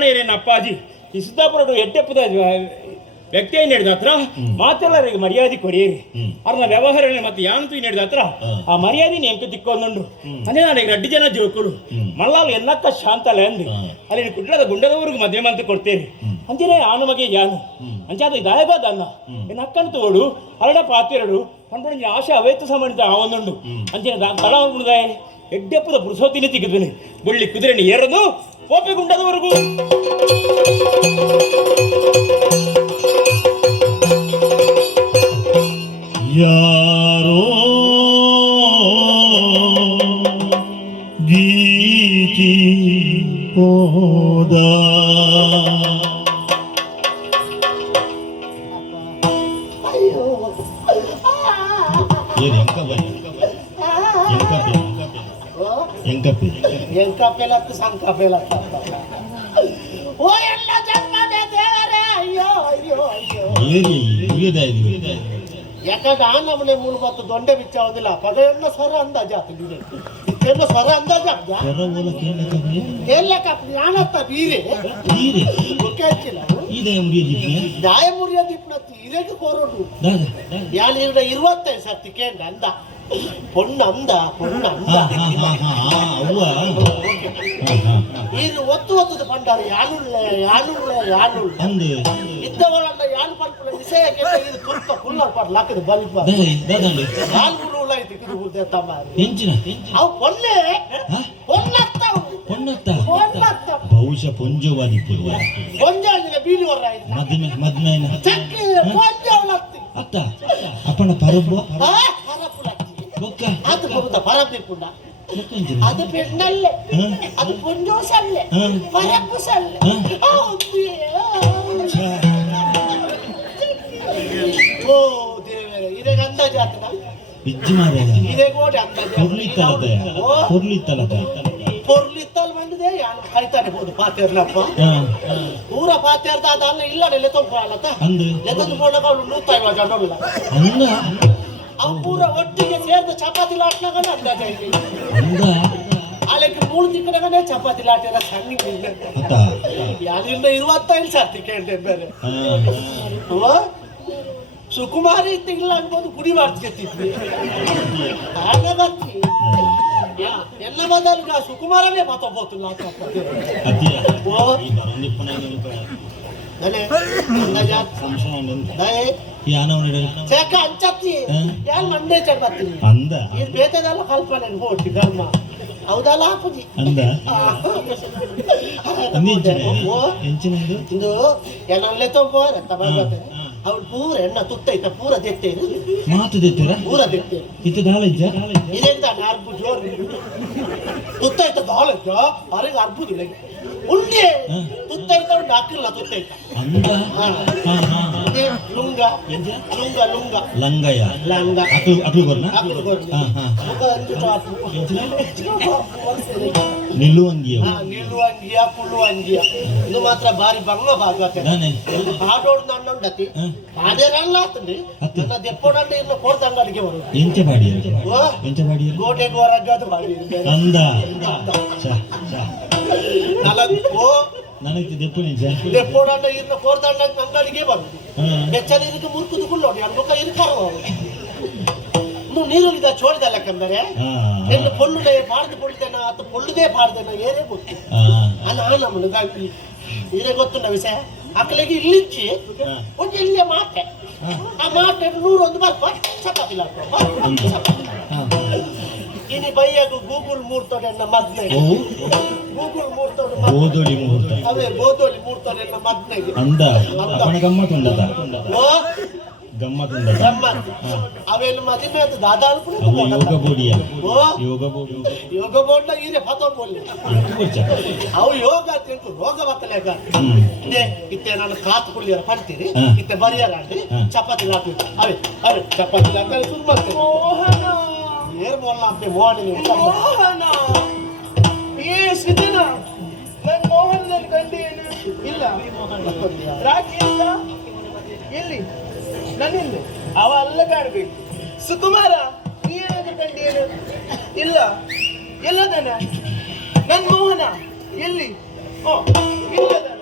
ಕಾಣೇರೇನು ಅಪ್ಪಾಜಿ ಈ ಸಿದ್ದಾಪುರ ಎಟ್ಟೆಪ್ಪದ ವ್ಯಕ್ತಿ ಏನು ಹೇಳಿದ ಹತ್ರ ಮಾತೆಲ್ಲರಿಗೆ ಮರ್ಯಾದೆ ಕೊಡಿಯೇರಿ ಅವ್ರನ್ನ ವ್ಯವಹಾರ ಮತ್ತೆ ಯಾಂತು ಏನು ಹೇಳಿದ ಹತ್ರ ಆ ಮರ್ಯಾದೆ ಎಂಕ ದಿಕ್ಕೊಂದುಂಡು ಅಂದ್ರೆ ನನಗೆ ರಡ್ಡಿ ಜನ ಜೋಕುಲು ಮಲ್ಲಾಲು ಎನ್ನಕ್ಕ ಶಾಂತಲೆ ಅಂದು ಅಲ್ಲಿ ಕುಡ್ಲದ ಗುಂಡದವ್ರಿಗೆ ಮದುವೆ ಮಂತ್ ಕೊಡ್ತೇನೆ ಅಂಜನೇ ಆನು ಮಗೆ ಯಾನು ಅಂಚಾದ ದಾಯಬಾದ ಅನ್ನ ಏನು ಅಕ್ಕನ ತೋಡು ಹರಡ ಪಾತಿರಡು ಪಂಡ ಆಶೆ ಅವೈತು ಸಂಬಂಧಿತ ಆವೊಂದುಂಡು ಅಂಚಿನ ತಡ ಮುಡ್ದಾಯ ಎಡ್ಡೆಪ್ಪದ ಪುರುಸೋತಿನಿ ತೆಗೆದನೆ ಬುಳ್ಳಿ ಕುದುರೆನಿ ಏರದು ಕೋಪೆ ಗುಂಡದವರೆಗೂ ಯಾರೋ ಗೀತಿ ಹೋದ ಎಂಕಪೆಲತ್ತು ಸಂಕಪೆಲತ್ತ ಓ ಎಲ್ಲ ಜನ್ಮದ ದೇವರೇ ಅಯ್ಯೋ ಅಯ್ಯೋ ಅಯ್ಯೋ ಯಾಕಂದ್ರೆ ಆ ನಮ್ಮನೆ ಮೂಲ ಮತ್ತು ದೊಂಡೆ ಬಿಚ್ಚಾವುದಿಲ್ಲ ಪದೆಯನ್ನ ಸ್ವರ ಅಂದಾಜ ಆಗ್ತದೆ ಇದೆಲ್ಲ ಸ್ವರ ಅಂದಾಜ ಕೇಳಕ್ಕ ಯಾನತ್ತ ಬೀರೆ ಗೊತ್ತಿಲ್ಲ ದಾಯ ಮುರಿಯೋದಿಪ್ನತ್ತು ಇರೇಗೆ ಕೋರೋಡು ಯಾನ್ 25 ಸರ್ತಿ ಕೇಂದ್ರ ಅಂದ பொண்ணு அந்த இது ஒத்து பண்றாரு யானுள்ள ಇದ್ದವರನ್ನ ಯಾನು ಪಡ್ಕೊಳ್ಳೋ ವಿಷಯ ಕೇಳಿ ಇದು ತುರ್ತ ಫುಲ್ಲ ಪಾಡ್ ಲಾಕದ ಬಲ್ಪ ಯಾನ್ ಗುರುಲ್ಲ ಇದು ಇದು ತಮ್ಮ ಅವು ಪೊನ್ನತ್ತ ಬಹುಶಃ ಪೊಂಜವಾದಿ ಪೊಂಜಾಜಿನ ಬೀಲಿ ಹೊರ ಮದ್ಮೇನ ಚಕ್ಕಿ ಪೊಂಜವಲತ್ತಿ ಅತ್ತ ಅಪ್ಪನ ಪರಬ್ಬ ಅದು ಬರುತ್ತ ಪರಬ್ಬಿಪ್ಪುಂಡ ಅದು ಪೆಣ್ಣಲ್ಲೇ ಅದು ಪುಂಜೋ ಸಲ್ಲೆ ಪರಪ್ಪು ಸಲ್ಲೆ ಓ ದೇವರೇ ಇದೇ ಅಂದಾಜು ಆಗ್ತದ ಇದೇ ಗೋಡೆ ಅಂದಾಜು ಪೊರ್ಲಿತ್ತಲ್ ಬಂದಿದೆ ಯಾನು ಕಾಯ್ತಾನೆ ಹೋದು ಪಾತೇರ್ಲಪ್ಪ ಪೂರ ಪಾತೇರ್ದ ಅದಲ್ಲ ಇಲ್ಲ ಲೆತ್ತೊಂಡ್ಕೊಳ್ಳತ್ತ ಲೆತ್ತೊಂದು ಕೊಂಡಾಗ ಅವಳು 150 ಜನಲ್ಲ ಅವು ಪೂರ ಒಟ್ಟಿಗೆ ಸೇರ್ದು ಚಪಾತಿ ಲಾಟ್ನಾಗ ಅಂದಾಜ ಅಲ್ಲಿಗೆ 3 ದಿಕ್ಕನಾಗನೇ ಚಪಾತಿ ಲಾಟಿ ಎಲ್ಲ ಸಣ್ಣ ಯಾರಿಂದ 25 ಸರ್ತಿ ಕೇಳ್ದೆ ಬೇರೆ ಸುಕುಮಾರಿ ತಿಂಗಳ ಅನ್ಬೋದು ಗುಡಿ ಮಾಡ್ತಿದ್ವಿ ಆಗ ಬರ್ತಿ ಎಲ್ಲ ಬದಲು ಸುಕುಮಾರನೇ ಮಾತಾಡ್ಬೋತಿಲ್ಲ ಅಂಚತ್ತಿ ಯಾರು ಮಂಡೆ ಚಡ್ಬತ್ತೀನಿ ಇದು ಬೇತದಲ್ಲ ಕಲ್ಪನೆ ಹೋಟಿ ಧರ್ಮ ಹೌದಲ್ಲ ಹಾಕುದಿ ಇದು ಏನಲ್ಲೇ ತೊಂಬೋರೆ ಅವ್ಳು ಪೂರ ಎಣ್ಣ ತುತ್ತೈತ ಪೂರ ದೆತ್ತೇನು ಮಾತು ದೆತ್ತೇರ ಪೂರ ದೆತ್ತೇರು ಇದು ದಾಳಜ್ಜ ಇದೆಂತ ಅರ್ಬು ಜೋರು ತುತ್ತೈತ ದಾಳಜ್ಜ ಅವರಿಗೆ ಅರ್ಬುದಿಲ್ಲ ಉಂಡೆ ತುತ್ತೈತ ಉಂಟು ಹಾಕಿಲ್ಲ ತುತ್ತೈತ ಲುಂಗ ಲುಂಗ ಲುಂಗ ಲಂಗಯ್ಯ ಲಂಗ ಅಕ್ಲು ಬರ್ನ ನಿಲ್ಲುವಂಗಿಯ ಪುಲ್ಲುವಂಗಿಯ ಇದು ಮಾತ್ರ ಬಾರಿ ಬಂಗ ಭಾಗವತ ಹಾಡೋಡು ನನ್ನ ಉಂಡತಿ ಅದೇನಲ್ಲ ಆಗ್ತದೆ ನನ್ನ ದೆಪ್ಪೋಡಂಡೆ ಇನ್ನು ಕೋರ್ತ ಅಂಗಡಿಗೆ ಬರುದು ಎಂಚ ಬಾಡಿಯ ಗೋಟೆ ಗೋರಗ್ಗದು ಬಾಡಿ ಅಂದ ನನಗೆ ದೆಪ್ಪೋಡಂಡೆ ಇನ್ನು ಕೋರ್ತ ಅಂಗಡಿಗೆ ಬರುದು ಬೆಚ್ಚದ ಇದಕ್ಕೆ ಮುರುಕುದು ಕುಳ್ಳೋಡಿ ಅನ್ಬೇಕ ಇರ್ಕಾರ ನೀರುಳಿದ ಚೋಳಿದ ಲೆಕ್ಕಂದರೆ ಹೆಣ್ಣು ಪೊಳ್ಳುದೇ ಪಾಡ್ದು ಪೊಳ್ಳಿದೇನ ಅಥವಾ ಪೊಳ್ಳುದೇ ಪಾಡ್ದೇನ ಏನೇ ಗೊತ್ತು ಅಲ್ಲ ನಮ್ಮನ್ನು ಗಾಡಿ ಇದೇ ಗೊತ್ತುಂಡ ವಿಷಯ ಅಕ್ಕಲಿಗೆ ಇಲ್ಲಿಚ್ಚಿ ಒಂದು ಇಲ್ಲಿಯ ಮಾತೆ ಆ ಮಾತೆ 101 ಬರ್ಪ ಚಪಾತಿಲ್ಲ ಇನಿ ಬೈಯಾಗ ಗೂಗಲ್ ಮೂರ್ತೋಡೆ ಮದ್ನೆ ಗೂಗಲ್ ಮೂರ್ತೋಡೆ ಅವೇ ಗೋಧೋಳಿ ಮೂರ್ತೋಡೆ ಮದ್ನೆಗೆ ಗಮ್ಮತ್ ಅವೆಲ್ಲ ಮದುವೆ ಅದು ದಾದಾಳು ಯೋಗ ಬೋರ್ಡ್ ಇದೆ ಫತೋರ್ ಬೋಲ್ ಅವು ಯೋಗ ತಿಳ್ಕು ರೋಗ ಬತ್ತಲೇಗ ಇತ್ತೆ ನಾನು ಕಾತು ಕುಳಿಯರ ಪಡ್ತೀರಿ ಇತ್ತೆ ಬರಿಯರ ಅಂದ್ರಿ ಚಪಾತಿ ಲಾಟಿ ಅವೇ ಅವೇ ಚಪಾತಿ ಲಾಟಿ ಶುರು ಮಾಡ್ತೇನೆ ಏರ್ ಬೋಲ್ಲ ಅಪ್ಪೆ ಮೋಹನ್ ಮೋಹನ ಇದೆನಾ ನನ್ ಮೋಹನ್ ಕಂಡಿ ಇಲ್ಲ ರಾಕಿ ಇಲ್ಲ ಎಲ್ಲಿ ನನ್ನಿಂದ ಅವ ಅಲ್ಲ ಕಾಡ್ಬೇಕು ಸುಕುಮಾರ ನೀನೇನಾದ್ರೂ ಕಂಡಿ ಏನು ಇಲ್ಲ ಎಲ್ಲದಾನ ನನ್ ಮೋಹನ ಎಲ್ಲಿ ಓ ಇಲ್ಲದಾನ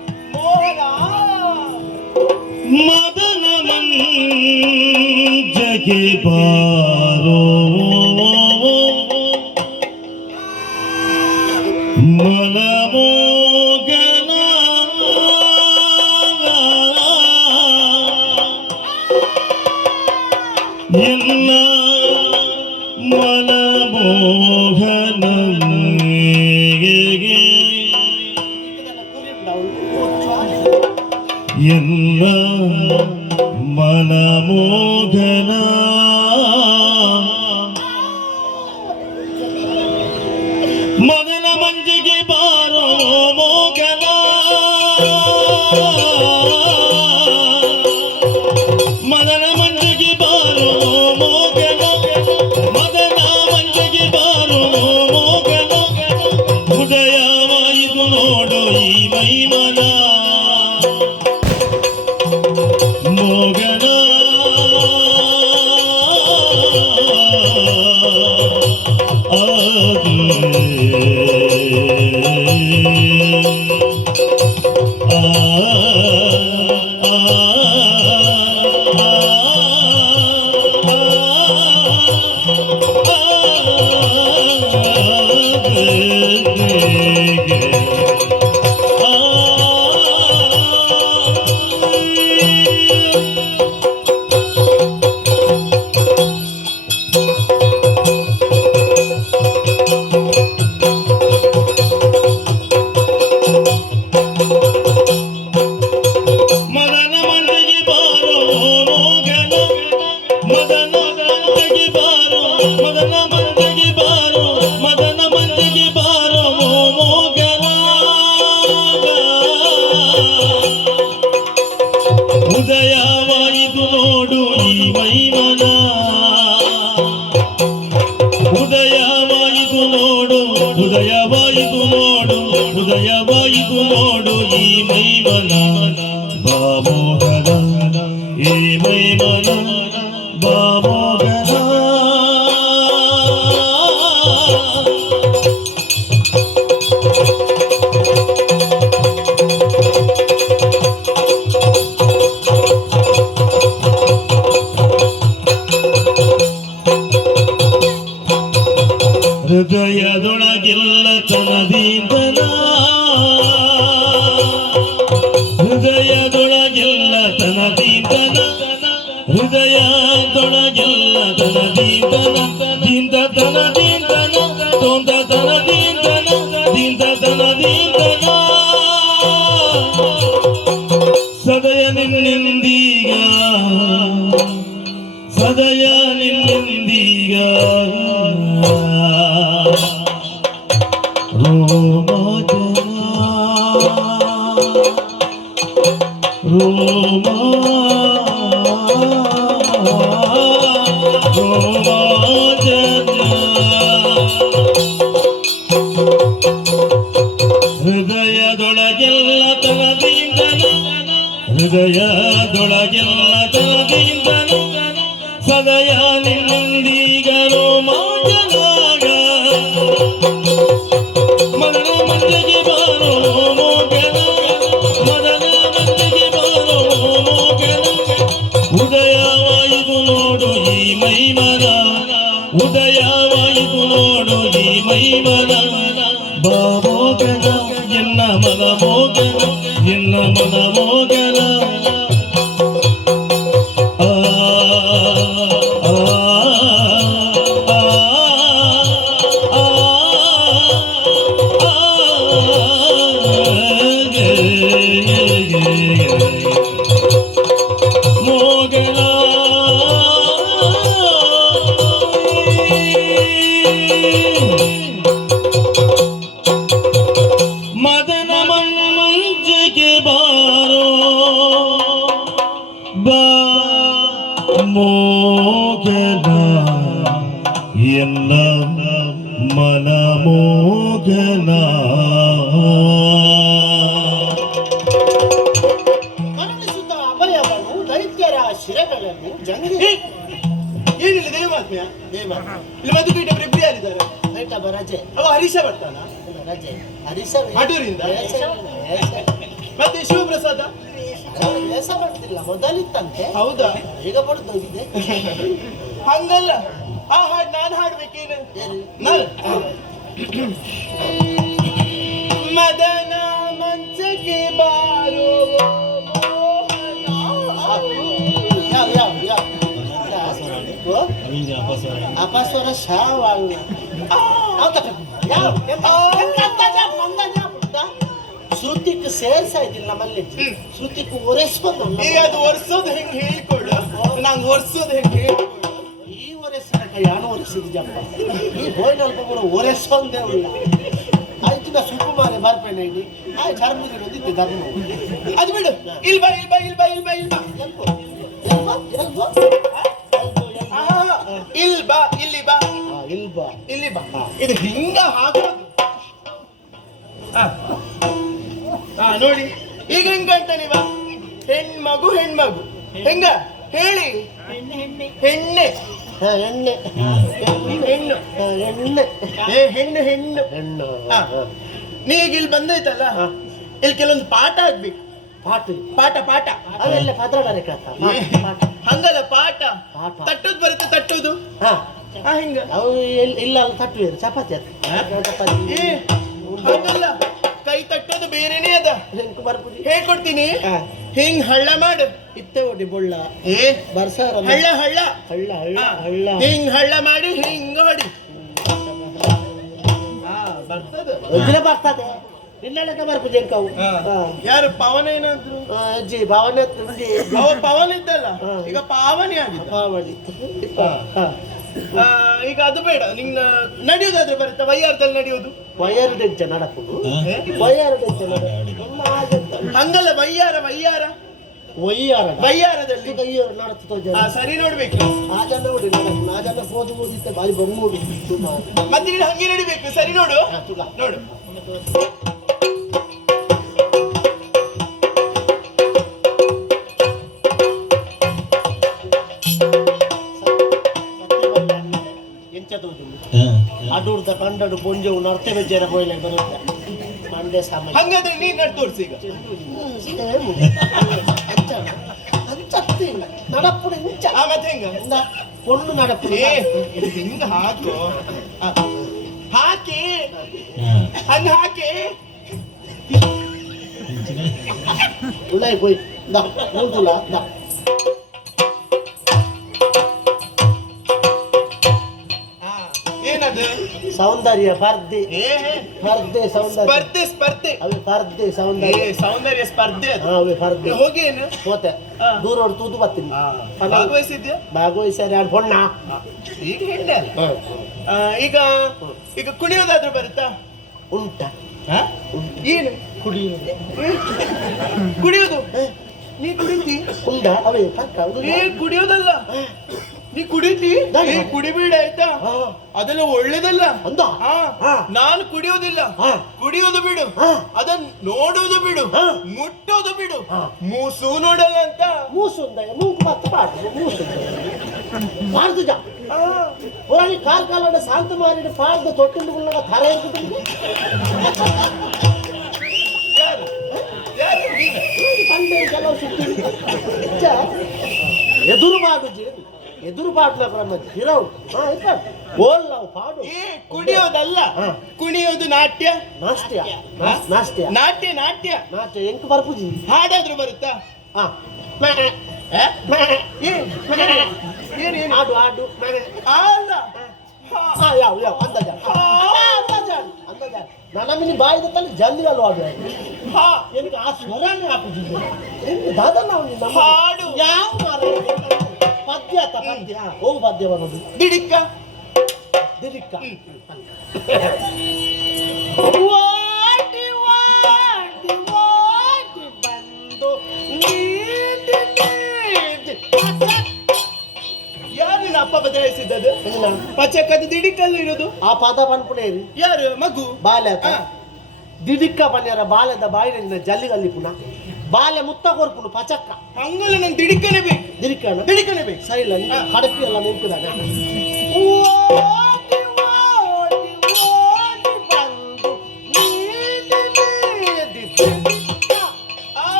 ಮಂಜಗೆ ಬಾರೋ ಮನಮೋಗನ ಎಲ್ಲ ಮನಮೋಹನ ಎಲ್ಲ ಮನಮೋಗನ ಮಗನ ಮಂಜಿಗೆ ಬಾರೋ ಮೋಗನ ಮದನ ಮಂಜಿಗೆ ಬಾರೋ ಮೋಗನ ಮದನ ಮಂಜಿಗೆ ಬಾರೋ ಮೋಗನ ಉದಯವಾಯಿತು ನೋಡು ಈ ಮೈಮನ ಮೋಗನ ಉದಯವಾಯಿತು ನೋಡು ಈ ಮೈಮನ ಉದಯವಾಯಿತು ನೋಡು ಉದಯವಾಯಿತು ನೋಡು ಉದಯವಾಯಿತು ನೋಡು ಈ ಮೈಮನ ಬಾಮೋಗನ ಈ ಮೈಮನ ಬಾಮೋಗನ ಹೃದಯದೊಳಗಿಲ್ಲ ತನದೀಂದನ ಹೃದಯದೊಳಗಿಲ್ಲ ತನದೀಂದನ ಹೃದಯದೊಳಗಿಲ್ಲ ತನದೀಂದನ ದಿಂದ ತನದೀಂದನ ತೊಂದ ತನದೀಂದನ ದಿಂದ ತನದೀಂದನ ಸದಯ ನಿನ್ನಿಂದೀಗ ಸದಯ ನಿನ್ನಿಂದೀಗ ಹೃದಯದೊಳಗೆಲ್ಲ ತನದಿಂದನ ಹೃದಯದೊಳಗೆಲ್ಲ ತನದಿಂದನ ಸದಯ ನಿನ್ನೊಂದಿಗ ರೋಮಾಂಚನಾಗ ಮದನ ಮಂದಿಗೆ ಬಾರೋ ಮೋಗನ ಮದನ ಮಂದಿಗೆ ಬಾರೋ ಮೋಗನ ಉದಯವಾಯಿತು ನೋಡು ಈ ಮೈಮನ ಉದಯವಾಯಿತು ನೋಡು ಈ ಮೈಮನ ಬಾಮೋಗನ ಎನ್ನ ಮನ ಮೋಗನ ಎನ್ನ ಮನ ಮೋಗನ ಮದನ ಮಂಜಿಗೆ ಬಾರೋ ಬಾ ಮೋಗನ ಎಲ್ಲ ಮನ ಮೋಗನ ಕರುಣಿಸುತ್ತ ಅಭಯವನ್ನು ದೈತ್ಯರ ಶಿರಗಳನ್ನು ಜಂಗಿ ಏನಿಲ್ಲ ದೇವಾತ್ಮ್ಯ ದೇವ ಇಲ್ಲಿ ಮಧುಪೀಠ ಪ್ರಿಬ್ರಿ ಯಾರಿದ್ದಾರೆ ಐಟಬ ರಜೆ ಅವ ಹರೀಶ ಬರ್ತಾನ ರಜೆ ಹರಿಸ ಅಡೂರಿಂದ ಮತ್ತೆ ಶಿವಪ್ರಸಾದ್ ಪದ ವೇಷ ಮಾಡುದಿಲ್ಲ ಮೊದಲಿತ್ತಂತೆ ಹೌದಾ ಈಗ ಪಡೆದು ಹೋಗಿದೆ. ಹಂಗಲ್ಲ ಆ ಹಾಡು ನಾನು ಹಾಡ್ಬೇಕೇನು ನಾನು ಮದನ ಮಂಚಕ್ಕೆ ಬಾರೋ ಮೋಹನ. ಯಾವ ಯಾವ ಯಾವ ಅಪಸ್ವರ ಶಾವಲ್ಲ ಶ್ರುತಿಕ್ ಸೇರ್ಸಾಯ್ತಿಲ್ಲ ನಮ್ಮಲ್ಲಿ ಶ್ರುತಿಕ್ ಒರೆಸ್ಕೊಂಡು ಈಗ ಅದು ಒರ್ಸೋದು ಹೆಂಗ್ ಹೇಳ್ಕೊಡು ನಂಗೆ ಒರ್ಸೋದು ಹೆಂಗ್ ಹೇಳ್ಕೊಡು. ಈ ಒರೆಸ್ಬೇಕ ಯಾನು ಒರೆಸಿದ ಜಪ್ಪ ಈ ಹೋಯ್ನಲ್ಪ ಕೂಡ ಒರೆಸೊಂದೇ ಉಳ್ಳ ಆಯ್ತು ನಾ ಸುಕುಮಾರೆ ಬರ್ಪೇನೆ ಇಲ್ಲಿ ಆಯ್ ಚರ್ಮದಿ ಬಂದಿದ್ದೆ ಧರ್ಮ ಅದು ಬಿಡು ಇಲ್ ಬಾ ಇಲ್ ಬಾ ಇಲ್ ಬಾ ಇಲ್ ಬಾ ಇಲ್ ಬಾ ಎಲ್ಬೋ ಎಲ್ಬೋ ಎಲ್ಬೋ ಇಲ್ ಬಾ ಇಲ್ಲಿ ಬಾ ಇಲ್ಬಾ ಇಲ್ಲಿ ಬಾ ಇದು ಹಿಂಗ ಹಾಕೋದು ನೋಡಿ ಈಗ ಹೆಂಗ್ ಕಾಣ್ತಾನೆ ಬಾ ಹೆಣ್ಮಗು ಹೆಣ್ಮಗು ಹೆಂಗ ಹೇಳಿ ಹೆಣ್ಣೆ ಎಣ್ಣೆ ಹೆಣ್ಣು ಎಣ್ಣೆ ಏ ಹೆಣ್ಣು ಹೆಣ್ಣು ಹೆಣ್ಣು ನೀಗ ಇಲ್ಲಿ ಬಂದೈತಲ್ಲ ಇಲ್ಲಿ ಕೆಲವೊಂದು ಪಾಠ ಆಗ್ಬೇಕು ಪಾಟು ಪಾಠ ಪಾಠ ಅವೆಲ್ಲ ಪದ್ರಾಡನೆ ಕೇಳ್ತ ಹಂಗಲ್ಲ ಪಾಠ ಪಾಠ. ತಟ್ಟೋದು ಬರುತ್ತೆ ತಟ್ಟೋದು ಹಾ ಹಿಂಗ ಅವು ಇಲ್ಲ ಅಲ್ಲಿ ತಟ್ಟುವೇರು ಚಪಾತಿ ಅದು ಚಪಾತಿ ಏ ಹಂಗಲ್ಲ ಕೈ ತಟ್ಟೋದು ಬೇರೆನೇ ಅದ ಹೆಂಕು ಬರ್ಪುಡಿ ಹೇಳ್ಕೊಡ್ತೀನಿ ಹಾ. ಹಿಂಗ್ ಹಳ್ಳ ಮಾಡು ಇತ್ತೆ ಒಡಿ ಬೊಳ್ಳ ಏ ಬರ್ಸಾರ ಹಳ್ಳ ಹಳ್ಳ ಹಳ್ಳ ಹಳ್ಳ ಹಾ. ಹಳ್ಳ ಹಿಂಗ್ ಹಳ್ಳ ಮಾಡಿ ಹಿಂಗ ಹೊಡಿ ಬರ್ತದ ಒಜ್ಜಿನ ಬರ್ತದೆ ನಿನ್ನೆಳಕ ಬರ್ಪುಜಿ ಎಂಕವು ಯಾರು ಪವನ ಏನಾದ್ರು ಅಜ್ಜಿ ಭಾವನೆ ಉಂಡಿ ಅವ ಪವನ ಇದ್ದಲ್ಲ ಹಾ. ಈಗ ಪಾವನಿ ಆಗಿದ್ದ ಪಾವಡಿ ಈಗ ಅದು ಬೇಡ ನಿನ್ನ ನಡೆಯೋದಾದ್ರೆ ಬರುತ್ತೆ ವೈಯಾರದಲ್ಲಿ ನಡೆಯೋದು ವಯರ್ ಡೆಂಚ ನಡಪುದು ವಯರ್ ಡೆಂಚ ಹಂಗಲ್ಲ ವೈಯಾರ ವೈಯಾರ ವಯ್ಯಾರ ವೈಯಾರದಲ್ಲಿ ಕೈಯರು ನಡತ್ತು ಸರಿ ನೋಡ್ಬೇಕು ಆ ಜನ ನೋಡಿ ನಡಕು ಆ ಜನ ಹೋದು ಓದಿತ್ತೆ ಬಾರಿ ಬಂಗೂಡಿ ಮತ್ತೆ ನೀನು ಹಂಗೆ ನಡಿಬೇಕು ಸರಿ ನೋಡು ನೋಡು ಎಂಚದೋದಿಲ್ಲ ಅಡೂರ್ದ ಕಂಡಡು ಪೊಂಜವು ನರ್ತೆ ಬೆಜ್ಜೆರ ಹೋಯ್ಲೆ ಬರುತ್ತೆ ಮಂಡ್ಯ ಸಾಮಾನ್ಯ ಹಂಗಾದ್ರೆ ನೀನ್ ನಡ್ ತೋರ್ಸಿ ಈಗ ನಡಪುಡಿ ಇಂಚ ಮತ್ತೆ ಹೆಂಗ பொண்ணு நடப்பு ಏ ಇದು ಹಿಂಗ ಹಾಕು ಹಾಕಿ ಹಂಗ ಹಾಕಿ ಉಳ್ಳಾಯಿ போய் இந்த மூந்துல இந்த ಏನದು ಸೌಂದರ್ಯ ಪರ್ದೆ ಏ ಪರ್ದೆ ಸೌಂದರ್ಯ ಸ್ಪರ್ಧೆ ಸ್ಪರ್ಧೆ ಅವೆ ಪರ್ದೆ ಏ ಸೌಂದರ್ಯ ಸೌಂದರ್ಯ ಸ್ಪರ್ಧೆ ಅದು ಅವೆ ಪರ್ದೆ ಹೋಗಿ ಏನು ಹೋತೆ ಹಾ. ದೂರ ಹೊಡ್ ತೂತು ಬರ್ತೀನಿ ಭಾಗವಹಿಸಿದ್ಯಾ ಭಾಗವಹಿಸ್ಯಾರ ಎರಡು ಹೊಣ್ಣ ಈಗ ಹೆಣ್ಣೆ ಅಲ್ಲ ಈಗ ಈಗ ಕುಣಿಯೋದಾದ್ರೂ ಬರುತ್ತಾ ಉಂಟ ಏನು ಕುಡಿಯುವುದು ಕುಡಿಯೋದು ನೀ ಕುಡಿತಿ ಉಂಡ ಅವೇ ಪಕ್ಕ ಏ ಕುಡಿಯೋದಲ್ಲ ನೀ ಕುಡಿತಿ ನಾನು- ಏ ಕುಡಿಬೇಡ ಆಯ್ತಾ ಹಾ. ಅದೆಲ್ಲ ಒಳ್ಳೇದಲ್ಲ ಅಂದ ಹಾ. ಹಾ. ನಾನು ಕುಡಿಯೋದಿಲ್ಲ ಹಾ. ಕುಡಿಯೋದು ಬಿಡು ಹಾ. ಅದನ್ನ ನೋಡೋದು ಬಿಡು ಹಾ. ಮುಟ್ಟೋದು ಬಿಡು ಹಾ. ಮೂಸು ನೋಡಲ್ಲ ಅಂತ ಮೂಸು ಉಂದ ಮೂಗು ಮತ್ತೆ ಪಾಡ್ದು ಮೂಸು ಪಾಡ್ದು ಜಾ ಹಾ. ಪುರಾಣಿ ಕಾಲ್ ಕಾಲಡ ಶಾಂತ ಮಾರಿಡ ಪಾಡ್ದು ತೊಟ್ಟಿಂದು ಗುಳ್ಳಗ ಥರ ಇರ್ತದೆ ಯಾರು ಯಾರು ನೀನು? ಪಂಡೆ ಕೆಲವು ಸುತ್ತಿ ಎದುರು ಮಾಡುಜಿ ಎದುರು ಪಾಡ್ಲ ಬ್ರಹ್ಮ ಹಿರವು ಹಾ ಇತ್ತ ಬೋಲ್ ನಾವು ಪಾಡು ಏ ಕುಡಿಯೋದಲ್ಲ ಹಾ. ಕುಣಿಯೋದು ನಾಟ್ಯ ನಾಸ್ತ್ಯ ಹಾ? ನಾಸ್ತ್ಯ ನಾಟ್ಯ ನಾಟ್ಯ ನಾಟ್ಯ ಎಂಕ್ ಬರ್ಪುಜಿ ಹಾಡಾದ್ರೂ ಬರುತ್ತಾ ಹಾ ಏ? ಏನ್ ಏನು ಆಡು ಆಡು ಅಲ್ಲ ಹಾ ಯಾವ ಯಾವ ಅಂದಾಜ ಅಂದಾಜ ಅಂದಾಜ ನನ್ನ ಮಿನಿ ಬಾಯಿದ ತಲೆ ಜಲ್ದಿಗಲ್ವ ಅದು ಹಾ. എനിക്ക് ಆ ಸ್ವರನೇ ಹಾಕುದಿಲ್ಲ ಎಂದು ದಾದಲ್ಲ ಅವನು ನಮ್ಮ ಹಾಡು. ಯಾವ ಮಾರ್ರೆ? ಪದ್ಯ ಆತ ಪದ್ಯ ಹೋಗು ಪದ್ಯ ಬರೋದು ದಿಡಿಕ್ಕ ದಿಲಿಕ್ಕ ಬಂದು ಯಾರು ನಿನ್ನ ಅಪ್ಪ ಬದಲಾಯಿಸಿದ್ದದು ಪಚಕದ ದಿಡಿಕಲ್ಲಿ ಇರೋದು ಆ ಪದ ಪನ್ಪುಣೇರಿ ಯಾರು ಮಗು ಬಾಲ್ಯ ಆತ ಹಾ. ದಿದಿಕ್ಕ ಪನ್ಯರ ಬಾಲ್ಯದ ಬಾಯಿನ ಜಲ್ಲಿಗಲ್ಲಿ ಪುನಃ ಬಾಲ್ಯ ಮುತ್ತ ಕೊರ್ಪುನು ಪಚಕ್ಕ ಹಂಗಲ್ಲ ನಂಗೆ ದಿಡಿಕನೇ ಬೇಕು ದಿರಿಕ್ಕಣ ದಿಡಿಕನೇ ಬೇಕು ಸರಿಲ್ಲ ಹಾ. ಕಡಪಿ ಎಲ್ಲ ನಿಂತಿದ್ದಾನೆ ಬಂದು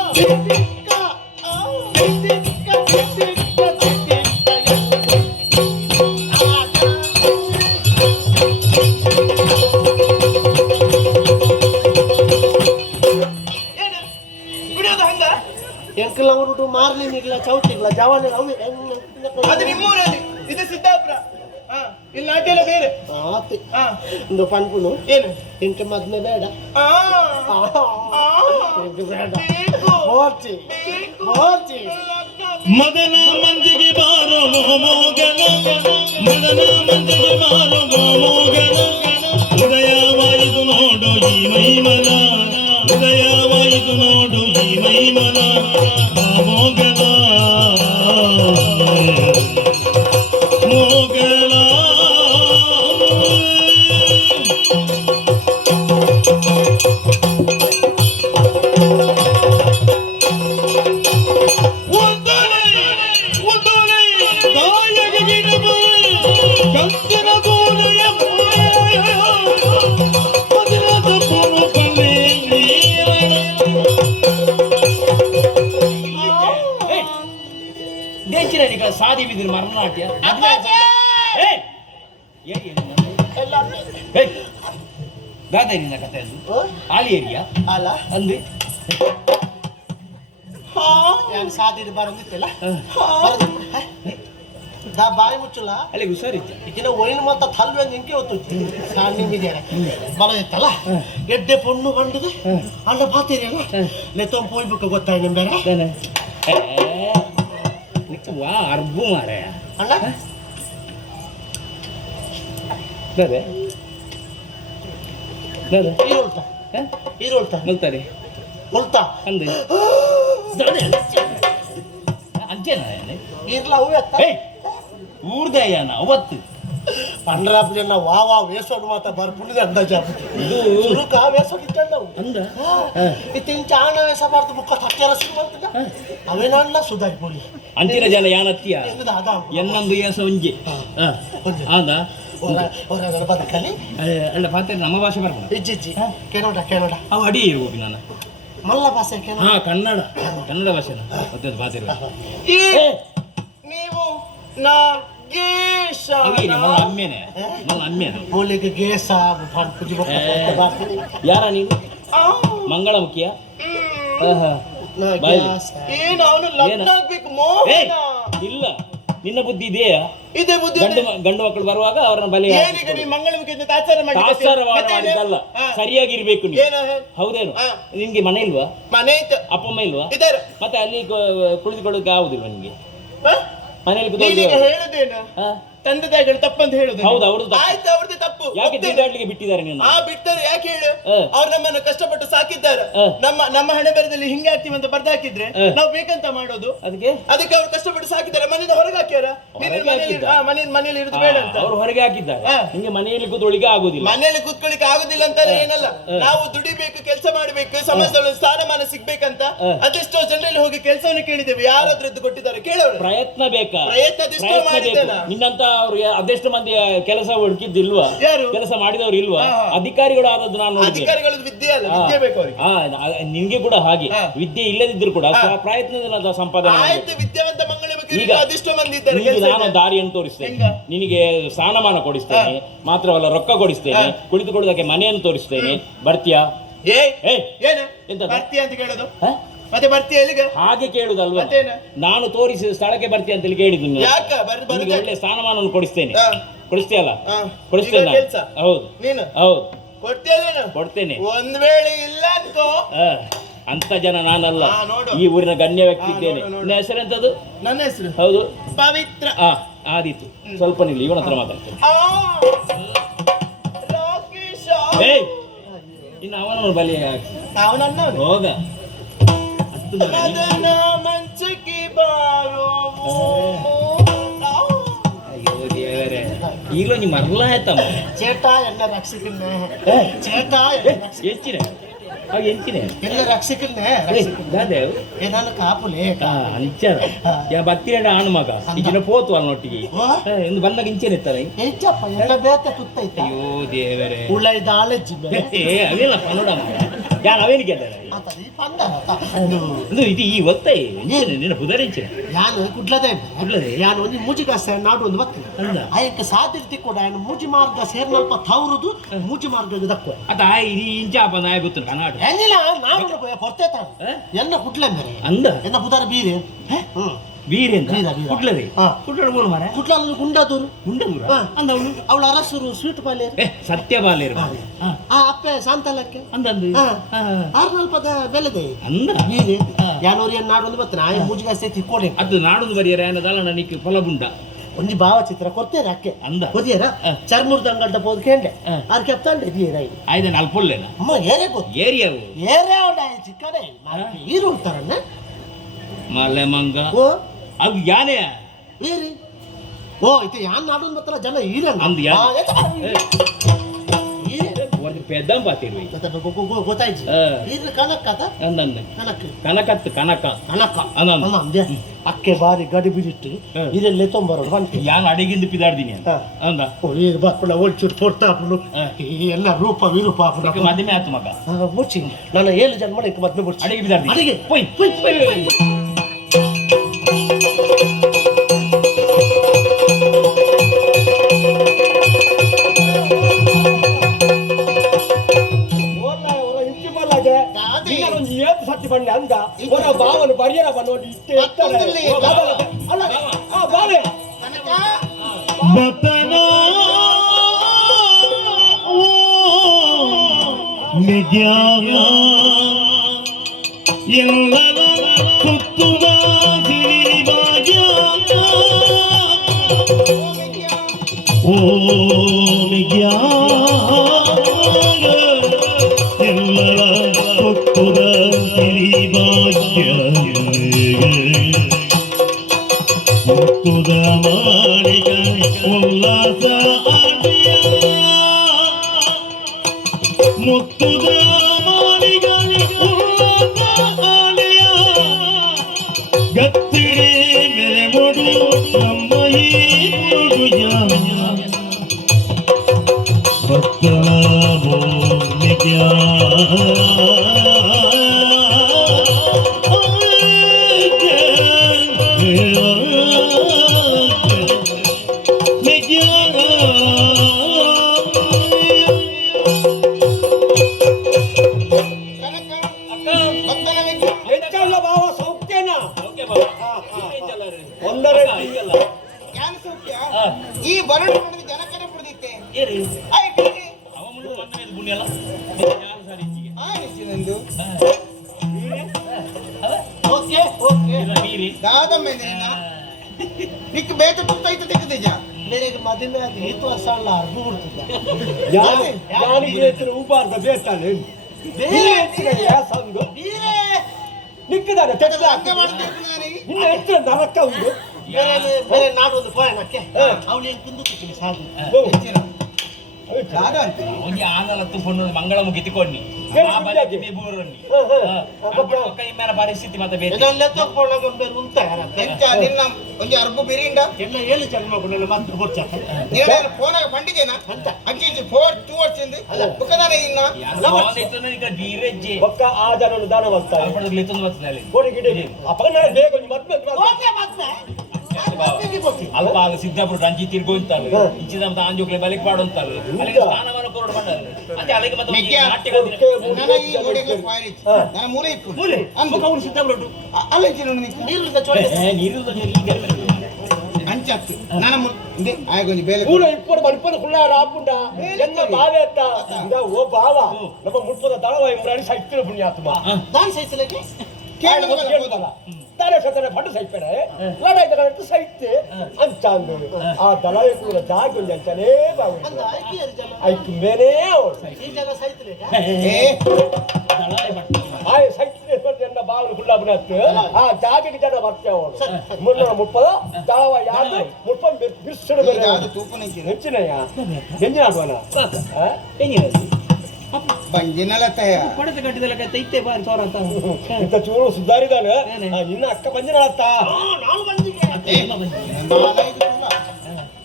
ಸಿಟ್ಟಿಕ್ಕ, ಸಿಟ್ಟಿಕ್ಕ, ಸಿಟ್ಟಿಕ್ಕ, ಸಿಟ್ಟಿಕ್ಕ, ಏನು ಕುಡಿಯೋದು ಹಂಗ? ಎಂಕಲ್ ಅವರು ಮಾರ್ಲಿನಿಲ್ಲ ಚೌತಿಗ್ಲ ಜವಾನ ಅದು ನಿಮ್ಮೂರಲ್ಲಿ, ಇದು ಸಿದ್ದಾಪುರ. ಹಾ, ಇಲ್ಲಿ ನಾಟ್ಯ ಎಲ್ಲ ಬೇರೆ. ಆತಿ ಹಾ, ಒಂದು ಪಂಪುನು ಏನು? ಎಂಕ ಮದ್ನೆ ಬೇಡ ಆ, ಎಂಕ ಬೇಡ ಬೇಕು, ಹೋರ್ತಿ ಬೇಕು. ಹೋರ್ತಿ ಮದನ ಮಂದಿಗೆ ಬಾರೋ ಮೋಗನ ಮದನ ಮಂದಿಗೆ ಬಾರೋ ಮೋಗನ ಉದಯವಾಯಿತು ನೋಡು ಈ ಮೈಮನ ಉದಯವಾಯಿತು ನೋಡು ಈ ಮೈಮನ ಮೋಗನ ಮೋಗನ ದೇಚಿನ ಸಾದಿ ಬಿದ್ದಿರ ಮರನಾಟ್ಯ ದಾದ ನಿನ್ನ ಕಥೆ ಅದು ಆಲಿ ಏರಿಯಾ ಅಲ್ಲ ಅಂದ್ರಿ ಯಾನ್ ಸಾದಿರಿ ಬರಂದಿತ್ತಲ್ಲ ದಾ ಬಾಯಿ ಮುಚ್ಚಲ್ಲ ಅಲ್ಲಿ ಹುಷಾರಿತ್ತು ಇದನ್ನ ಒಯ್ನು ಮತ್ತ ತಲ್ವೆ ನಿಂಕೆ ಹೊತ್ತು ನಿಂಗಿದ್ದಾರೆ ಬರದಿತ್ತಲ್ಲ ಎಡ್ಡೆ ಪೊಣ್ಣು ಕಂಡಿದೆ ಅಲ್ಲ ಬಾತೀರಿ ಅಲ್ಲ ನೆತ್ತೊಂದು ಪೋಯ್ಬೇಕು ಗೊತ್ತಾಯ್ ನಿಮ್ ಬೇರೆ ವಾ ಅರ್ಬು ಮಾರ ಅಣ್ಣ ದಾದೆ ದಾದೆ ಈರುಳ್ತಾ ಈರುಳ್ತಾ ಮಲ್ತಾರೆ ಉಳ್ತಾ ಅಂದೆ ಅಂಚೆನ ಈರ್ಲ ಅವು ಎತ್ತ ಊರ್ದಯ್ಯನ ಅವತ್ತು ಪಂಡ್ರಾಪ್ಲಿನ ವಾ ವೇಸೋಡು ಮಾತ ಬರ್ ಪುಣ್ಯದ ಅಂದಾಜ ಸುರುಕ ವೇಸೋಡು ಇಟ್ಟವು ಅಂದ ಇತ್ತಿನ ಚಾಣ ವೇಸಬಾರ್ದು ಮುಖ ತಟ್ಟೆರ ಸಿಗುವಂತಲ್ಲ ಅವೇನಲ್ಲ ಸುಧಾರಿ ಬೋಲಿ ಅಂಚಿನ ಜನ ಯಾನತ್ತಿಯ ಎಂದ ಅದ ಎನ್ನೊಂದು ಏಸ ಒಂಜಿ ಆದ ಅವರ ಬದುಕಲಿ ಅಲ್ಲ ಪಾತ್ರ ನಮ್ಮ ಭಾಷೆ ಬರ್ಬೋದು ಇಜ್ಜಿ ಕೆನೋಡ ಅವು ಅಡಿ ಇರ್ಬೇಕು ನಾನು ಮಲ್ಲ ಭಾಷೆ ಕೆನೋ ಹಾ ಕನ್ನಡ ಭಾಷೆನ ಮತ್ತೆ ಭಾಷೆ ನೀವು ನಾ ಗೇಶ ಮಲ್ಲ ಅಮ್ಮೇನೆ ಬೋಲಿಗೆ ಗೇಸ ಪುಜಿ ಯಾರ ನೀನು ಮಂಗಳಮುಖಿಯ ಏನು ಅವನು ಲಗ್ನ ಆಗ್ಬೇಕು ಮೋಹನ. ಇಲ್ಲ ನಿನ್ನ ಬುದ್ಧಿ ಇದೆಯಾ ಇದೇ ಬುದ್ಧಿ ಗಂಡು ಮಕ್ಕಳು ಬರುವಾಗ ಅವರನ್ನ ಬಲಿ ಏನೀಗ ನೀವು ಮಂಗಳಮುಖಿಯಿಂದ ತಾತ್ಸಾರ ಮಾಡಿದ್ದಲ್ಲ ಸರಿಯಾಗಿರ್ಬೇಕು ನೀವು ಏನು ಹೌದೇನು ನಿನ್ಗೆ ಮನೆ ಇಲ್ವಾ ಮನೆ ಇತ್ತು ಅಪ್ಪ ಅಮ್ಮ ಇಲ್ವಾ ಇದ್ದಾರೆ ಮತ್ತೆ ಅಲ್ಲಿ ಕುಳಿತುಕೊಳ್ಳೋಕೆ ಆಗುದಿಲ್ವಾ ನಿನ್ಗೆ ಮನೇಲಿ ನೀನೀಗ ಹೇಳುದೇನು ತಂದೆ ತಾಯಿಗಳು ತಪ್ಪಂತ ಹೇಳುದು ಹೌದು ಅವ್ರದ್ದು ಆಯ್ತು ಅವ್ರದ್ದು ತಪ್ಪು ಯಾಕೆ ತಿರುಗಾಡ್ಲಿಕ್ಕೆ ಬಿಟ್ಟಿದ್ದಾರೆ ನೀನು ಬಿಡ್ತಾರೆ ಯಾಕೆ ಹೇಳು ಅವ್ರು ನಮ್ಮನ್ನು ಕಷ್ಟಪಟ್ಟು ಸಾಕಿದ್ದಾರೆ ನಮ್ಮ ಹಣೆ ಬರದಲ್ಲಿ ಹಿಂಗೆ ಆಗ್ತೀವಿ ಅಂತ ಬರ್ದಾಕಿದ್ರೆ ನಾವು ಬೇಕಂತ ಮಾಡೋದು ಅದಕ್ಕೆ ಅವ್ರು ಕಷ್ಟಪಟ್ಟು ಸಾಕಿದ್ದಾರೆ ಮನೆಯಿಂದ ಹೊರಗೆ ಹಾಕ್ಯಾರ ಮನೆಯಲ್ಲಿ ಇರುದು ಬೇಡ ಅಂತ ಅವ್ರು ಹೊರಗೆ ಹಾಕಿದ್ದಾರೆ ನಿಂಗೆ ಮನೆಯಲ್ಲಿ ಕೂತ್ಕೊಳ್ಳಿಕ್ಕೆ ಆಗುದಿಲ್ಲ ಮನೆಯಲ್ಲಿ ಕೂತ್ಕೊಳ್ಳಿಕ್ಕೆ ಆಗುದಿಲ್ಲ ಅಂತಾನೆ ಏನಲ್ಲ ನಾವು ದುಡಿಬೇಕು ಕೆಲಸ ಮಾಡ್ಬೇಕು ಸಮಾಜದಲ್ಲಿ ಸ್ಥಾನಮಾನ ಸಿಗ್ಬೇಕಂತ ಅದೆಷ್ಟೋ ಜನರಲ್ಲಿ ಹೋಗಿ ಕೆಲಸವನ್ನು ಕೇಳಿದ್ದೇವೆ ಯಾರಾದ್ರೂ ಎದ್ದು ಕೊಟ್ಟಿದ್ದಾರೆ ಕೇಳೋರು ಪ್ರಯತ್ನ ಬೇಕಾ ಪ್ರಯತ್ನದಿಷ್ಟೋ ಮಾಡಿದ್ದೇನೆ ನಿನ್ನಂತ ಅವ್ರು ಅದೆಷ್ಟು ಮಂದಿ ಕೆಲಸ ಹುಡುಕಿದ್ದಿಲ್ವಾ ಯಾರು ಕೆಲಸ ಮಾಡಿದವರು ಇಲ್ವಾ ಅಧಿಕಾರಿಗಳು ಆದದ್ದು ನಾನು ನೋಡಿದ್ದೆ ಅಧಿಕಾರಿಗಳ ವಿದ್ಯೆ ಅಲ್ಲ ವಿದ್ಯೆ ಬೇಕು ಅವ್ರಿಗೆ ನಿನ್ಗೆ ಕೂಡ ಹಾಗೆ ವಿದ್ಯೆ ಇಲ್ಲದಿದ್ರು ಕೂಡ ಪ್ರಯತ್ನದಿಂದ ಸಂಪಾದನೆ ಆಯ್ತು ವಿದ್ಯಾವಂತ ಮಂಗಳಮುಖಿ ಈಗ ಅದೆಷ್ಟೋ ಮಂದಿ ಇದ್ದಾರೆ ನಿನಗೆ ನಾನು ದಾರಿಯನ್ನು ತೋರಿಸ್ತೇನೆ ನಿನಗೆ ಸ್ಥಾನಮಾನ ಕೊಡಿಸ್ತೇನೆ ಮಾತ್ರವಲ್ಲ ರೊಕ್ಕ ಕೊಡಿಸ್ತೇನೆ ಕುಳಿತುಕೊಳ್ಳೋದಕ್ಕೆ ಮನೆಯನ್ನು ತೋರಿಸ್ತೇನೆ ಬರ್ತೀಯಾ ಏನು ಎಂತ ಬರ್ತೀಯ ಅಂತ ಕೇಳೋದು ಮತ್ತೆ ಬರ್ತೀಯ ಎಲ್ಲಿಗೆ ಹಾಗೆ ಕೇಳುದಲ್ವಾ ನಾನು ತೋರಿಸಿದ ಸ್ಥಳಕ್ಕೆ ಬರ್ತೀಯ ಅಂತ ಕೇಳಿದ್ದು ಯಾಕ ನಿನಗೆ ಒಳ್ಳೆ ಸ್ಥಾನಮಾನವನ್ನು ಕೊಡಿಸ್ತೇನೆ ಕೊಡಿಸ್ತೀಯಲ್ಲ ಕೊಡಿಸ್ತೇನೆ ಹೌದು ನೀನು ಹೌದು ಕೊಡ್ತೀಯಲ್ಲ ಕೊಡ್ತೇನೆ ಒಂದ್ ವೇಳೆ ಇಲ್ಲ ಅನ್ಕೋ ಅಂತ ಜನ ನಾನಲ್ಲ ಈ ಊರಿನ ಗಣ್ಯ ವ್ಯಕ್ತಿ ಇದ್ದೇನೆ ನಿನ್ನ ಹೆಸರೆಂತದ್ದು ನನ್ನ ಹೆಸರು ಹೌದು ಪವಿತ್ರ ಆದೀತು ಸ್ವಲ್ಪ ನಿಲ್ಲಿ ಇವನ ಹತ್ರ ಮಾತಾಡ್ತೇನೆ ಇನ್ನು ಅವನನ್ನು ಬಲಿ ಅವನನ್ನ ಹೋಗ ಮದನ ಮಂಚಕ್ಕೆ ಬಾರೋ ಈಗಲೂ ನೀ ಮರಲ ಆಯ್ತಮ್ಮ ಚೇಟ ಎಲ್ಲ ರಕ್ಷಕನ್ನೇ ಚೇಟ ಎಂಚಿನ ಎಂಚಿನ ಎಲ್ಲ ರಕ್ಷಕನ್ನೇ ಏನಾದ್ರು ಕಾಪುಲೆ ಅಂಚಾರ ಯಾ ಬತ್ತಿರ ಆಣು ಮಗ ಈಗಿನ ಪೋತು ಅಲ್ಲೊಟ್ಟಿಗೆ ಎಂದು ಬಂದಾಗ ಇಂಚೇನೆ ಇರ್ತಾರೆ ಹೆಚ್ಚಪ್ಪ ಎಲ್ಲ ಬೇತೆ ತುತ್ತೈತೆ ಅಯ್ಯೋ ದೇವರೇ ಉಳ್ಳ ಇದ್ದಾಳೆ ಜಿಬ್ಬೆ ಅವೆಲ್ಲ ನೋಡ ಯಾನ್ ಅವೇನು ಗೆದ್ದಾರ ಮಾತಾಡಿ ಪಂದರ ಇದು ಇದು ಈ ಒತ್ತಾಯಿ ನಿನ್ನ ಪುದರಿಂಚಿನ ಯಾನು ಕುಡ್ಲದೆ ಕುಡ್ಲದೆ? ಯಾನು ಒಂದು ಮೂಜಿಗಾಸ ನಾಡು ಒಂದು ಬರ್ತದೆ ಅಂದ. ಆಯಕ್ಕೆ ಸಾಧ್ಯತೆ ಕೂಡ ಯಾನು ಮೂಜಿ ಮಾರ್ಗ ಸೇರ್ನಲ್ಪ ತವರುದು ಮೂಜಿ ಮಾರ್ಗ ದಕ್ಕುವ ಅದ ಇದು ಇಂಚ ನಾಯ ಗೊತ್ತು ಕನಾಟ ಏನಿಲ್ಲ ನಾನು ಹೊರತೆ ತಾನು ಎನ್ನ ಕುಡ್ಲೆ ಮೇರೆ ಅಂದ ಎನ್ನ ಪುದಾರ ಬೀರೆ ಹ್ಮ್ ವೀರೇಂದ್ರ ವೀರ, ವೀರ. ಕುಡ್ಲದೆ ಹಾ. ಕುಡ್ಲಡ ಬೋಲ್ ಮಾರ ಕುಡ್ಲಲ್ಲಿ ಗುಂಡದೂರು ಗುಂಡದೂರ ಹಾ. ಅಂದ ಅವಳು ಅವಳ ಅರಸರು ಸ್ವೀಟ್ ಪಾಲೆ ಸತ್ಯ ಬಾಲೆ ಆ ಅಪ್ಪೆ ಶಾಂತಲಕ್ಕೆ ಅಂದಂದು ಆರ್ನಲ್ಪದ ಬೆಲೆದೆ ಅಂದ ಬೀರೆ ಯಾನೂರಿಯನ್ ನಾಡು ಒಂದು ಬರ್ತನೆ ಆಯ ಮೂಜಿಗಾಸ ತಿಕ್ಕೋಡೆ ಅದು ನಾಡೊಂದು ಬರಿಯರ ಏನದಲ್ಲ ನನಗೆ ಫಲಬುಂಡ ಒಂಜಿ ಭಾವಚಿತ್ರ ಕೊಡ್ತೇನೆ ಅಕ್ಕೆ ಅಂದ. ಕೊದಿಯರ ಚರ್ಮುರ್ದ ಅಂಗಡ್ಡ ಹೋದ್ ಕೇಂಡೆ ಅದ್ ಕೆಪ್ತಾಂಡೆ ಬೀರೈ ಆಯ್ದ ಅಲ್ಪೊಲ್ಲೇನ ಅಮ್ಮ ಏರೇ ಗೊತ್ತು ಏರಿಯಾವು ಏರೇ ಉಂಡ ಚಿಕ್ಕಡೆ ಈರು ಉಂಟಾರನ್ನ ಮಲೆ ಮಂಗ ಓ ಅದು ಯಾನೇ ಈರಿ ಓ ಇದು ಯಾನ್ ನಾಡು ಮಾತ್ರ ಜನ ಈರನ್ನ ಅಂದ್ ಯಾ- ಈರೆ ಪೆದ್ದಂ ಪಾತಿರ್ವಿ ಗೊತ್ತಾಯ್ತು ಈರ ಕನಕದ ಅಂದಂದ ಕನಕ ಕನಕತ್ತು ಕನಕ ಕನಕ ಅನ್ನಂದು. ಅಂದೆ ಅಕ್ಕೆ ಬಾರಿ ಗಡಿ ಬಿಡಿಟ್ಟು ಇದೆಲ್ಲ ತೊಂಬರೋಡು ಬಂತು ಯಾನ್ ಅಡಿಗಿಂದು ಪಿದಾಡ್ದೀನಿ ಅಂತ ಅಂದ ಈಗ ಬಾಪುಳ ಒಳ್ಚೂರು ಪೊರ್ತಾಪುಳು ಎಲ್ಲ ರೂಪ ವಿರೂಪ ಈಗ ಮದುವೆ ಆತು ಮಗ ಮುಚ್ಚಿ ನಾನು 7 ಜನ ಮಾಡಿ ಮದ್ವೆ ಮುಚ್ಚಿ ಅಡಿಗೆ ಪಿದಾಡ್ದಿ ಅಡಿಗೆ ಪೊಯ್ ಪೊಯ್ ಪೊಯ್ ಸತ್ತಿ ಬಂಡೆ ಅಂದ ಬಾವನು ಬರಿಯರ ನೋಡಿ ಇಷ್ಟೇ ಬಾಳೆ ಬತನ ನಿಜ್ಞಾನ ಎಲ್ಲರ ಸುತ್ತುದ ಸಿರಿಭಾಗ್ಯ ಓ ನಿಜ್ಞಾನ ಎಲ್ಲರ ಸುತ್ತುದ ಸಿರಿಭಾಗ್ಯ ಮುತ್ತುದ ಮಾಳಿಕ ಉಲ್ಲಾಸ ಆಡಿಯ ಮುತ್ತುದ ಮಾಳಿಕ ಉಲ್ಲಾಸ ಆಡಿಯ ಗತ್ತಿಡಿ ಬೆಲೆ ಮೊಡು ನಮ್ಮ ಈ ಮುಡುಯ ಭಕ್ತನ ಭೂಮಿಗ್ಯ ಹೆಚ್ಚಲ್ಲ ಬಾವ ಸೌಖ್ಯನಾ ಈ ಬರಡು ಮಾಡಿದ ಜನಕರ ಪಡೆದಿತ್ತೆ ಆನಿಸಿನಂದು ಓಕೆ ಓಕೆ ದಾದ ಮೇಲಿನ ನಿಕ್ ಬೇತ ತುತ್ತೈತ ತೆಗೆದಿಜ मेरे मदन आदि तो असल लार बुड़ता ಯಾನಿ ಬೇತ್ರ ಉಬಾರ್ದ ಬೇತಾನೆ ಬೇರೆ ಯಾ ಸಂಗ बीरे ನಿಕ್ಕದಾನೆ ತೆಗೆದ ಅಂಗ ಮಾಡ್ತಿದ್ದು ನಾನು ಇನ್ನು ಹೆಚ್ಚು ನರಕ ಉಂಟು मेरे नाड़ ಒಂದು ಪೋಯನಕ್ಕೆ ಅವಳು ಏನು ಕುಂದು ತಿಕ್ಕಿ ಸಾಕು ದಾದ ಅಂತ ಒಂಜಿ ಆನಲತ್ತು ಪೊಣ್ಣು ಮಂಗಳಮುಖಿ ತಿಕ್ಕೊಂಡಿ ಕೈ ಮೇಲೆ ಪರಿಸ್ಥಿತಿ ಮತ್ತೆ ಬೇರೆ ಇದೆಲ್ಲ ತಕ್ಕೊಳ್ಳೋದು ಬೇರೆ ಉಂಟ ಎಂತ ನಿನ್ನ ಒಂಜಿ ಅರ್ಬು ಬಿರಿಂಡ ಎಲ್ಲ 7 ಜನ್ಮ ಕೊನೆಲ್ಲ ಮತ್ತೆ ಹೊಡ್ಚಾಕ ನೀನು ಫೋನಾಗ ಬಂದಿದ್ದೇನಾ ಅಂತ ಅಂಚಿ 4 2 ವರ್ಷದಿಂದ ಬುಕದಾನೆ ಇನ್ನ ಈಗ ಧೀರಜ್ಜೆ ಒಕ್ಕ ಆ ಜನನು ದಾನವಂತ ಲಿತ್ತೊಂದು ಬರ್ತದೆ ಕೋಡಿ ಗಿಡ ಅಪಗನ ಬೇಗ ಮತ್ತೆ ಓಕೆ ಮತ್ತೆ ಅಲ್ಪ ಆಗ ಸಿದ್ದಾಪುರ ರಂಜಿ ತಿರ್ಗೋಂತಾಳೆ ಇಂಚಿದ ಮತ್ತೆ ಆಂಜೋಕ್ಲೆ ಬಲಿಕ್ ಪಾಡೋಂತಾಳೆ ಅಲ್ಲಿಗೆ ಸ್ನಾನವನ ಕೊರಡು ಬಂದಾಳೆ ಮತ್ತೆ ಅಲ್ಲಿಗೆ ಮತ್ತೆ ಒಂದು ನಾಟ್ಯ ನನ್ನ ಈ ಓಡಿಗೆ ಫೈರ್ ಇತ್ತು ನನ್ನ ಮೂಲೆ ಇತ್ತು ಮೂಲೆ ಅಮ್ಮ ಅವನು ಸಿದ್ದಾಪುರ ಅಲ್ಲಂಚಿ ನೋಡಿ ನೀರಿಂದ ಚೋಳೆ ನೀರು ಅಂಚತ್ತು ನನ್ನ ಮುಂದೆ ಆಯ್ಕೊಂಜಿ ಬೇಲೆ ಪೂರ ಇಪ್ಪಡು ಮಲ್ಪದ ಕುಳ್ಳಾರ ಆಪುಂಡ ಎನ್ನ ಬಾವೆ ಅಂತ ಇದ ಓ ಬಾವ ನಮ್ಮ ಮುಟ್ಪದ ದಳವಾಯಿ ಮುರಾಡಿ ಸೈತಿರ ಪುಣ್ಯಾತ್ಮ ದಾನ್ ಸೈಸಲಕ್ಕೆ ಕೇಳುದಲ್ಲ ತಾರೆ ಸತನೆ ಪಟ್ಟು ಸೈಪೇನೆ ಲಡಾಯಿ ತಗೊಂಡು ಸೈತೆ ಅಂತ ಅಂದು ಆ ದಳವಾಯಿ ಕೂಡ ಜಾಗ ಒಂದು ಅಂತಾನೇ ಬಾವು ಅಂದ ಆಯ್ಕೆ ಜನ ಆಯ್ತು ಬೇರೆ ಈ ಜನ ಸೈತಲೆ ಆಯ್ ಸೈತಿನ ಎನ್ನ ಬಾವಲು ಕುಳ್ಳಾಪುರ ಆ ಜಾಗಕ್ಕೆ ಜನ ಬರ್ತೇವೆ ಅವಳು ಮುನ್ನೂರ ಮುಪ್ಪದ ದಳವಾಯಿ ಯಾರು ಮುಪ್ಪದು ಬಿರ್ಸಡು ಬೇರೆ ಯಾವುದು ತೂಪನಿಂಚಿನ ಹೆಚ್ಚಿನಯ್ಯ ಎಂಜಿನ ಆಡುವನ ಬಂಜಿನಲ್ಲ ತಯ ಪಡೆದ ಕಟ್ಟಿದಲ್ಲ ತೈತೆ ಬಾರಿ ತೋರ ಅಂತ ಇಂಥ ಚೂರು ಸುಧಾರಿದಾನೆ ನಿನ್ನ ಅಕ್ಕ ಬಂದಿರತ್ತ ನಾನು ಬಂದಿಗೆ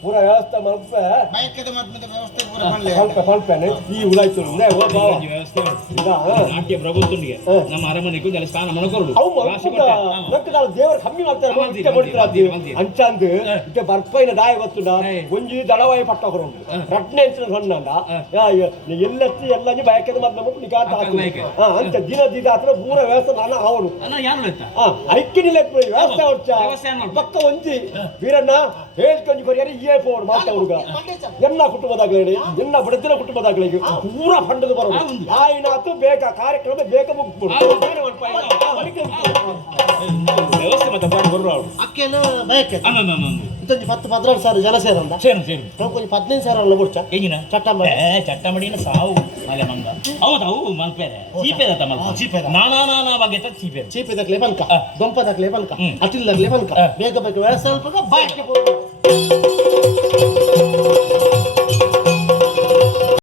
ಪೂರ ವ್ಯವಸ್ಥೆ ಮಲ್ಪ ಬಯಕದ ಮದ್ಮದ ವ್ಯವಸ್ಥೆ ಪೂರ ಮಾಡ್ಲೆ ಪಲ್ಪೇನೆ ಈ ಉದಾಯ್ತು ವ್ಯವಸ್ಥೆ ನಾಟ್ಯ ಪ್ರಭುತ್ವನಿಗೆ ನಮ್ಮ ಅರಮನೆಗೂ ಜಲ ಸ್ನಾನ ಮನಕೊರಡು ಅವು ಮಲ್ಪುದ ದೇವರು ಕಮ್ಮಿ ಮಾಡ್ತಾರೆ ಅಂಚಾಂದು ಇತ್ತೆ ಬರ್ಪೈನ ದಾಯ ಗೊತ್ತುಂಡ ಒಂಜಿ ದಳವಾಯಿ ಪಟ್ಟಕರು ರಟ್ನೆ ಅಂತ ಸೊನ್ನಂಡ ಎಲ್ಲೆತ್ತಿ ಎಲ್ಲ ಬಯಕದ ಮದ್ ನಮಗೆ ನಿಗಾತ ಅಂತ ದಿನ ದಿನ ಹತ್ರ ಪೂರ ವ್ಯವಸ್ಥೆ ನಾನು ಅವನು ಐಕ್ಯನಿಲ್ಲ ವ್ಯವಸ್ಥೆ ಹೊಡ್ಚ ಪಕ್ಕ ಒಂಜಿ ವೀರಣ್ಣ ಹೇಳ್ಕೊಂಡಿ ಬರಿಯಾರಿ ಏ ಪೋಡ್ ಮಾತ ಹುಡುಗ ಎನ್ನ ಕುಟುಂಬದಾಗಲಿ ಎನ್ನ ಬಡತಿನ ಕುಟುಂಬದಾಗಲಿ ಪೂರ ಫಂಡದ ಬರೋದು ಆಯ್ನಾತು ಬೇಕಾ ಕಾರ್ಯಕ್ರಮ ಬೇಗ ಮುಗಿಸ್ಬಿಡು ವ್ಯವಸ್ಥೆ ಮತ್ತೆ ಬರ್ರು ಅವ್ರು ಅಕ್ಕೆಲ್ಲ ಬಯಕೆ ಇಂತೊಂದು 10-12 ಸಾವಿರ ಜನ ಸೇರಂದ ಸೇರು ನಾವು ಕೊಂಚ 15 ಸಾವಿರ ಅಲ್ಲ ಬಿಡ್ಚ ಈಗಿನ ಚಟ್ಟಂಬ ಚಟ್ಟಮಡಿನ ಸಾವು ಮಲೆ ಮಂಗ ಅವು ಮಲ್ಪೇರೆ ಚೀಪೇದ ತಮ್ಮ ಚೀಪೇದ ನಾನಾ ಬಗ್ಗೆ ಚೀಪೇದ ಚೀಪಿದಾಗ್ಲೇ ಬನ್ಕ ದೊಂಪದಾಗ್ಲೇ ಬನ್ಕ ಅಟಿಲ್ದಾಗ್ಲೇ ಬನ್ಕ ಬೇಗ ಬೇಗ ವ್ಯವಸ್ಥೆ ಸ್ವಲ್ಪ ಬಾಯ್ಕೆ